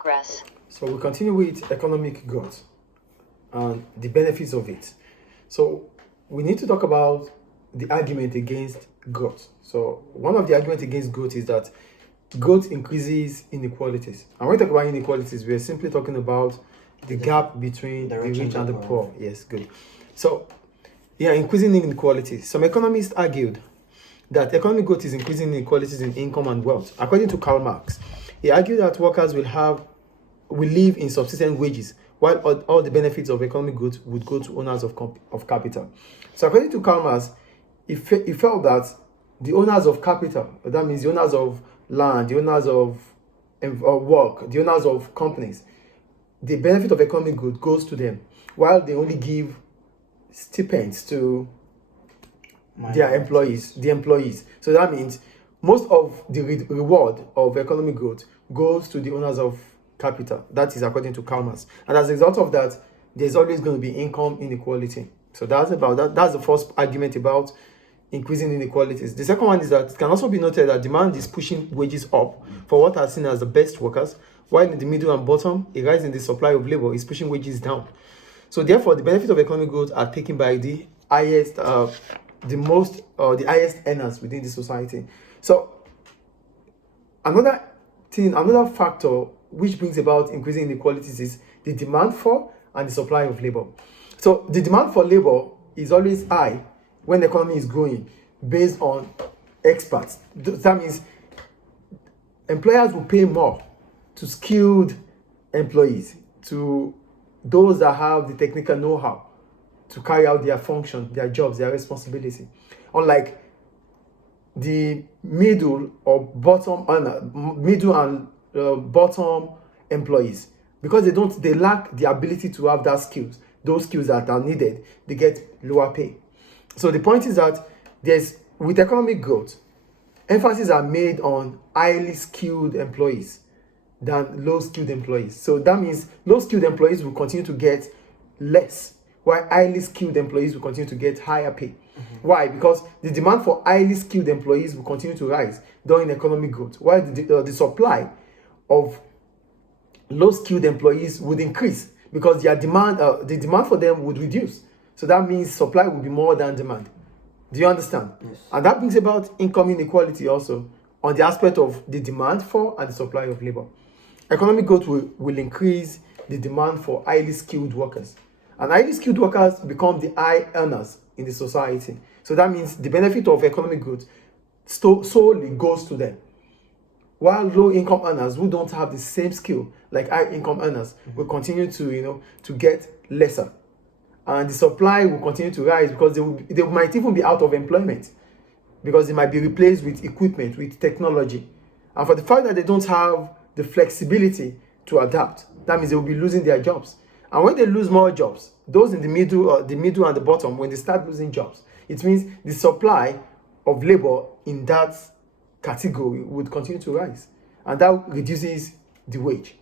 Progress. So we continue with economic growth and the benefits of it. So we need to talk about the argument against growth. So one of the arguments against growth is that growth increases inequalities. And when we talk about inequalities, we are simply talking about the gap between the rich and the poor. Yes, good. So increasing inequalities. Some economists argued that economic growth is increasing inequalities in income and wealth. According to Karl Marx, he argued that workers will live in subsistence wages, while all the benefits of economic growth would go to owners of capital. So according to Karl Marx, he felt that the owners of capital, that means the owners of land, the owners of work, the owners of companies, the benefit of economic growth goes to them, while they only give stipends to the employees. So that means most of the reward of economic growth goes to the owners of capital. That is according to Karl Marx. And as a result of that, there's always going to be income inequality. So that's about that. That's the first argument about increasing inequalities. The second one is that it can also be noted that demand is pushing wages up for what are seen as the best workers, while in the middle and bottom, a rise in the supply of labor is pushing wages down. So therefore, the benefits of economic growth are taken by the highest, the highest earners within the society. So another factor which brings about increasing inequalities is the demand for and the supply of labor. So the demand for labor is always high when the economy is growing based on experts. That means employers will pay more to skilled employees, to those that have the technical know-how to carry out their function, their jobs, their responsibility. Unlike the middle and bottom employees, because they lack the ability to have those skills that are needed, they get lower pay. So the point is that with economic growth, emphasis are made on highly skilled employees than low skilled employees. So that means low skilled employees will continue to get less, while highly skilled employees will continue to get higher pay. Why? Because the demand for highly skilled employees will continue to rise during economic growth, while the supply of low skilled employees would increase because the demand for them would reduce. So that means supply will be more than demand. Do you understand? Yes. And that brings about income inequality also on the aspect of the demand for and the supply of labor. Economic growth will increase the demand for highly skilled workers. And highly skilled workers become the high earners in the society. So that means the benefit of economic growth solely goes to them. While low income earners who don't have the same skill like high income earners will continue to get lesser. And the supply will continue to rise because they might even be out of employment because they might be replaced with equipment, with technology. And for the fact that they don't have the flexibility to adapt, that means they will be losing their jobs. And when they lose more jobs, those in the middle and the bottom, when they start losing jobs, it means the supply of labor in that category would continue to rise. And that reduces the wage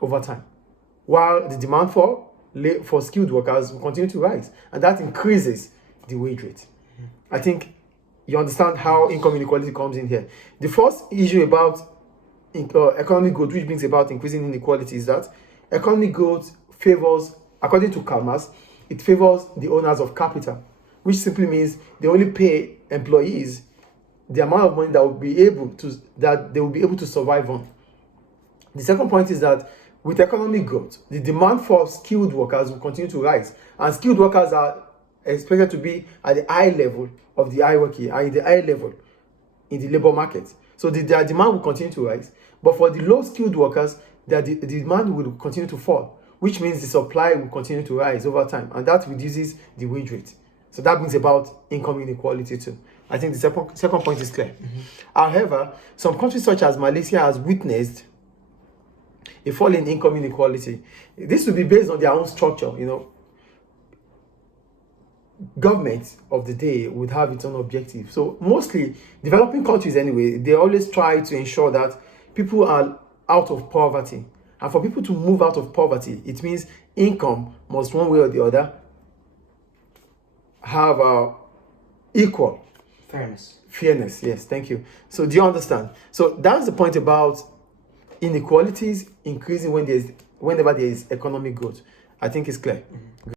over time. While the demand for skilled workers will continue to rise. And that increases the wage rate. I think you understand how income inequality comes in here. The first issue about economic growth, which brings about increasing inequality, is that economic growth favors, according to Karl Marx, it favors the owners of capital, which simply means they only pay employees the amount of money that they will be able to survive on. The second point is that with economic growth, the demand for skilled workers will continue to rise, and skilled workers are expected to be at the high level of the hierarchy, at the high level in the labor market. So their demand will continue to rise. But for the low skilled workers, the demand will continue to fall, which means the supply will continue to rise over time, and that reduces the wage rate. So that brings about income inequality too. I think the second point is clear. However, some countries such as Malaysia has witnessed a fall in income inequality. This will be based on their own structure. Government of the day would have its own objective. So mostly developing countries anyway, they always try to ensure that people are out of poverty. And for people to move out of poverty, it means income must one way or the other have equal fairness. Yes, thank you. So do you understand? So that's the point about inequalities increasing whenever there is economic growth. I think it's clear.